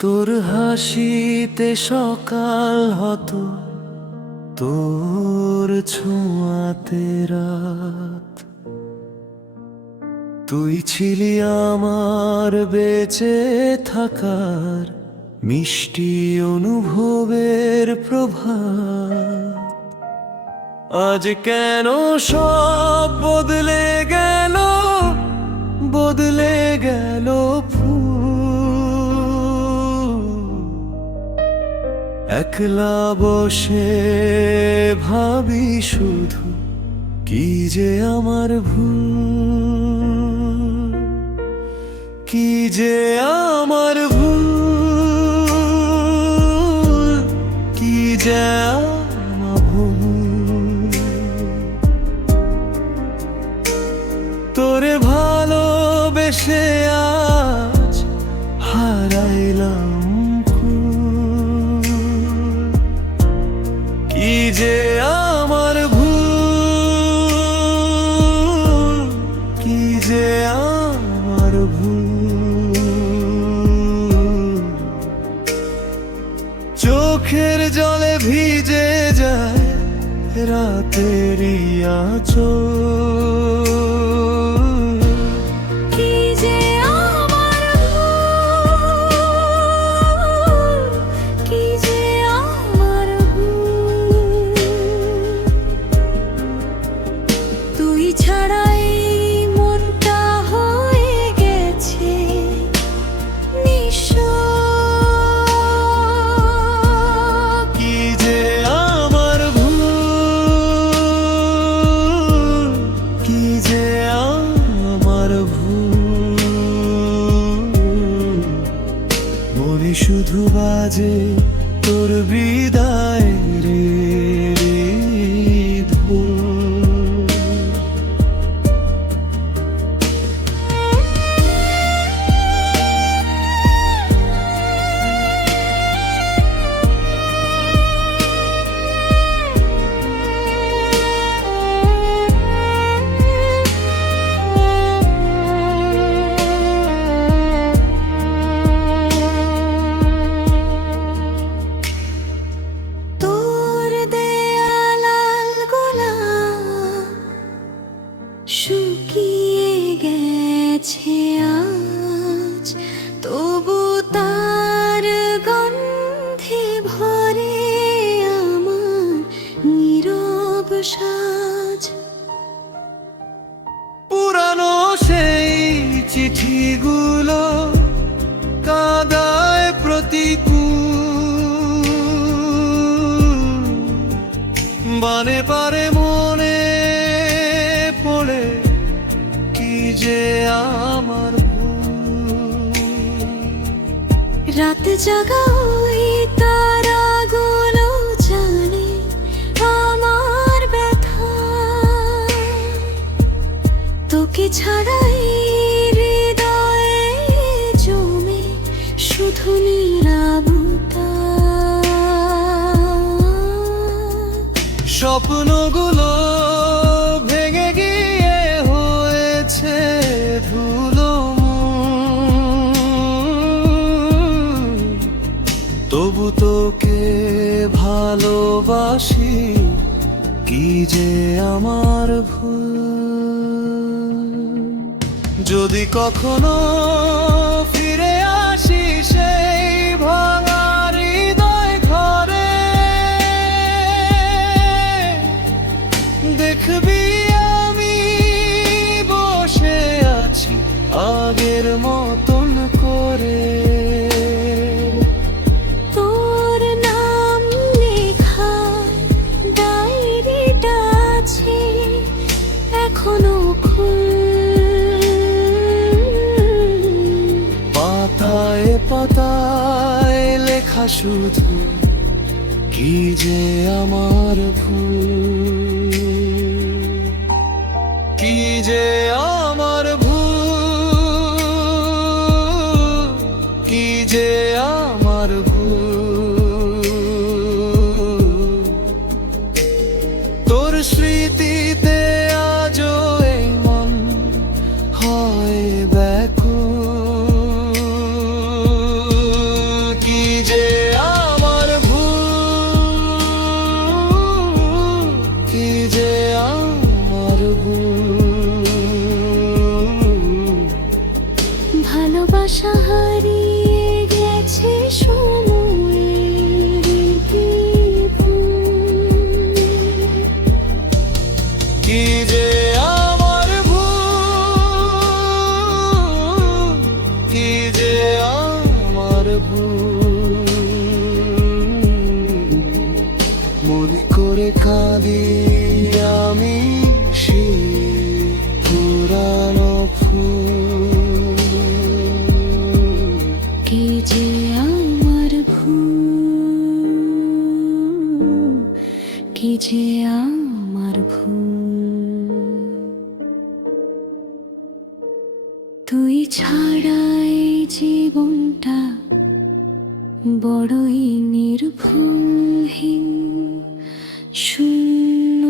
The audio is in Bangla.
তোর হাসিতে সকাল হতো, তোর ছোঁয়াতে রাত। তুই ছিলি আমার বেঁচে থাকার মিষ্টি অনুভবের প্রভাত। আজ কেন সব বদলে গেল, বদলে গেল একলা বসে ভাবি শুধু কি যে আমার ভুল, কি যে আমার ভুল, কি যে আমার ভুল। তোরে ভালোবেসে আজ হারাইলাম কি যে আমার ভুল, কি যে আমার ভুল। চোখের জলে ভিজে যায় রাতেরই আঁচল। ছাড়াই মনটা হয়ে গেছে নিঃস্ব। কি যে আমার ভুল, কি যে আমার ভুল। মনে শুধু বাজে তোর বিদায় রে ধুল। শুকিয়ে গেছে আজ, তবু তার গন্ধে ভরে আমার নীরব সাজ। পুরানো সেই চিঠিগুলো কাদায় প্রতিকূল, বানে পারে মনে পড়ে কি যে আমার ভুল। রাত জাগা ওই তারাগুলো জানে আমার ব্যথা। তোকে ছাড়াই হৃদয়ে জমে শুধু নীরবতা। স্বপ্নগুলো ভেঙে গিয়ে হয়েছে ধুলো, তবু তোকে ভালোবাসি কি যে আমার ভুল। যদি কখনো ফিরে আসি সেই ভাঙা হৃদয় ঘরে, দেখবি আমি বসে আছি আগের মতন করে। তোর নাম লেখা ডায়েরিটা আছে এখনো পাতায় পাতায় লেখা শুধু কি যে আমার ভুল, কি যে আমার ভুল, কি যে আমার ভুল। তোর স্মৃতিতে আজও এই মন হয় ব্যাকুল, আশা হারিয়ে গেছে সময়ের বিপুল। কি যে আমার ভুল, কি যে আমার ভুল, মনে করে কাঁদি আমি সেই পুরানো ফুল। কি যে আমার ভুল, কি যে আমার ভুল। তুই ছাড়াই জীবনটা বড়ই নির্ভুলহীন, শূন্য